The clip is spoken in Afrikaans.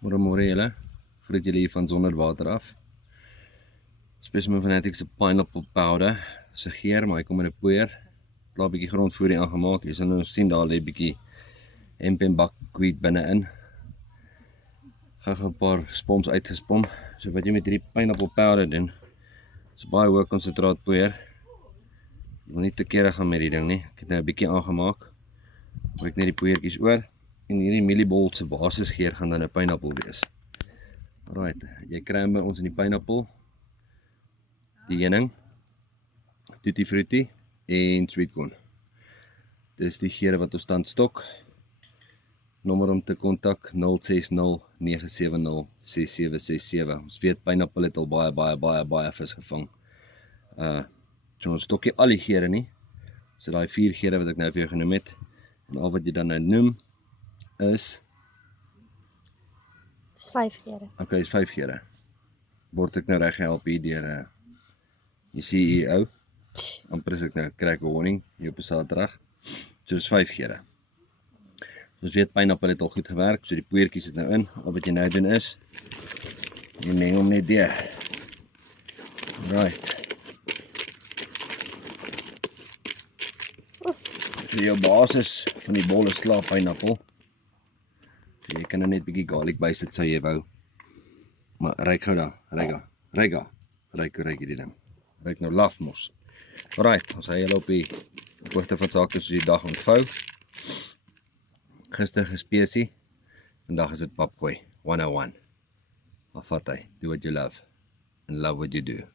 Môre julle, groet julle hier van Sonder Water af. Specimen Fanatics pineapple powder, se geur, maar hy kom in 'n poeier. Klaar bietjie grondvoer aangemaak. Jy sal nou sien daar lê bietjie hemp en buckwheat binne-in. Gaan 'n paar spoms uitgespom. So wat jy met hierdie pineapple powder doen, is baie hoë konsentraat poeier. Jy wil nie te kere gaan met die ding nie. Ek het nou 'n bietjie aangemaak. Breek net die poeiertjies oor. En hierdie mieliebol se basisgeur gaan dan 'n pineapple wees. Alright, jy kry hom by ons in die pineapple, die heuning, tutti frutti en sweet corn. Dis die geure wat ons tans stok. Nommer om te kontak 060-970-6767. Ons weet pineapple het al baie vis gevang. So ons stok nie al die geure nie. So daai 4 geure wat ek nou vir jou genoem het. En al wat jy dan nou noem is Dis 5 geure. Okay, is 5 geure. Word ek nou reg gehelp hier deur die CEO. Amper as ek nou kry 'n warning hier op 'n Saterdag. So dis 5 geure. So ons weet pineapple het al goed gewerk, so die poeiertjies is nou in. Al wat jy nou doen is jy meng hom net deur. Right. So jou basis van die bol is klaar pineapple. So jy kan nou net bietjie garlic bysit sou jy wou. Maar ryk gou daar, ryk hierdie ding. Ryk nou laf mos. Alright, ons hy julle op die hoogte van sake soos die dag ontvou. Gister gespesie, vandag is dit papgooi, 101. Afvat hy, do what you love, and love what you do.